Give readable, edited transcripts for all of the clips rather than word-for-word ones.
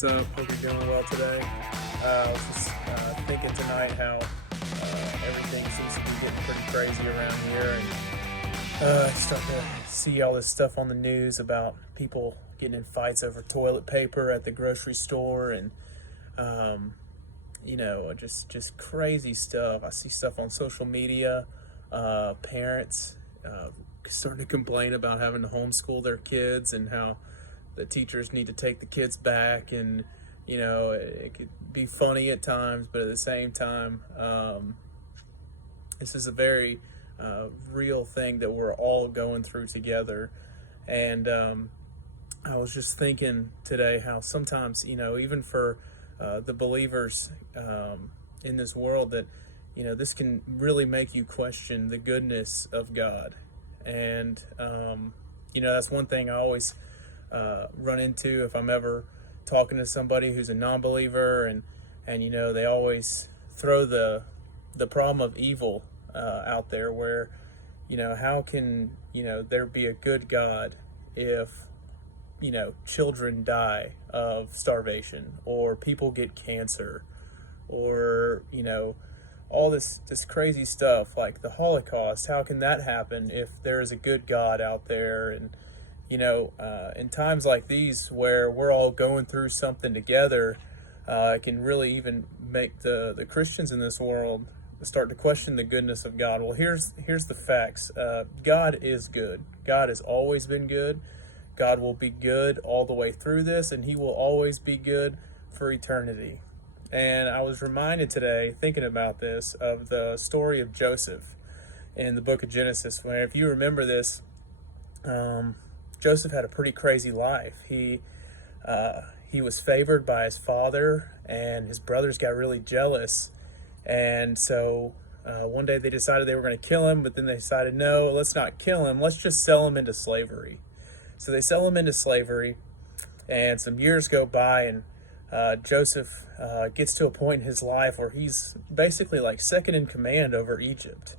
what's up? Hope you're doing well today. I was just thinking tonight how everything seems to be getting pretty crazy around here, and starting to see all this stuff on the news about people getting in fights over toilet paper at the grocery store, and just crazy stuff. I see stuff on social media, parents starting to complain about having to homeschool their kids and how the teachers need to take the kids back, and it could be funny at times, but at the same time, this is a very real thing that we're all going through together. And I was just thinking today how sometimes, even for the believers in this world, that this can really make you question the goodness of God. And that's one thing I always run into if I'm ever talking to somebody who's a non-believer, and they always throw the problem of evil out there, where how can there be a good God if children die of starvation, or people get cancer, or all this crazy stuff like the Holocaust. How can that happen if there is a good God out there? And in times like these where we're all going through something together, it can really even make the Christians in this world start to question the goodness of God. Well, here's the facts. God is good. God has always been good. God will be good all the way through this, and he will always be good for eternity. And I was reminded today, thinking about this, of the story of Joseph in the book of Genesis, where, if you remember this, Joseph had a pretty crazy life. He was favored by his father, and his brothers got really jealous. And so one day they decided they were going to kill him, but then they decided, no, let's not kill him. Let's just sell him into slavery. So they sell him into slavery, and some years go by, and Joseph gets to a point in his life where he's basically like second in command over Egypt.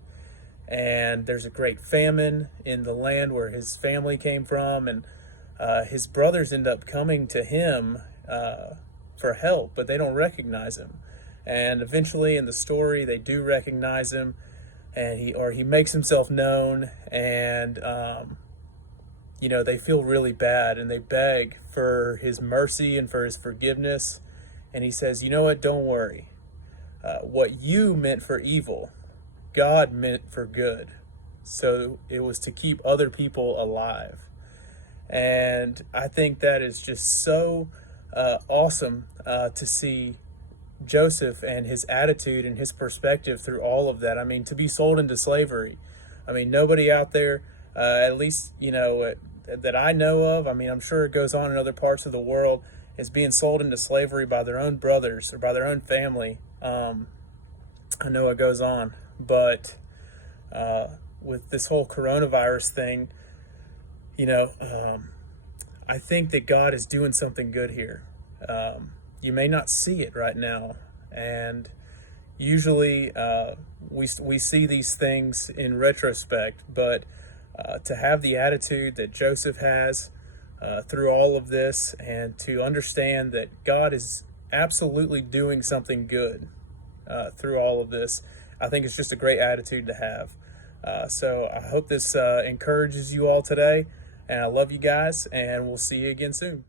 And there's a great famine in the land where his family came from, and his brothers end up coming to him for help, but they don't recognize him. And eventually in the story, they do recognize him, and he makes himself known, and they feel really bad, and they beg for his mercy and for his forgiveness. And he says, you know what, don't worry. What you meant for evil, God meant for good. So it was to keep other people alive. And I think that is just so awesome to see Joseph and his attitude and his perspective through all of that. I mean, to be sold into slavery. I mean, nobody out there, at least, that I know of, I mean, I'm sure it goes on in other parts of the world, is being sold into slavery by their own brothers or by their own family. I know it goes on. But with this whole coronavirus thing, I think that God is doing something good here. You may not see it right now, and usually we see these things in retrospect, but to have the attitude that Joseph has through all of this, and to understand that God is absolutely doing something good through all of this, I think it's just a great attitude to have. So I hope this encourages you all today, and I love you guys, and we'll see you again soon.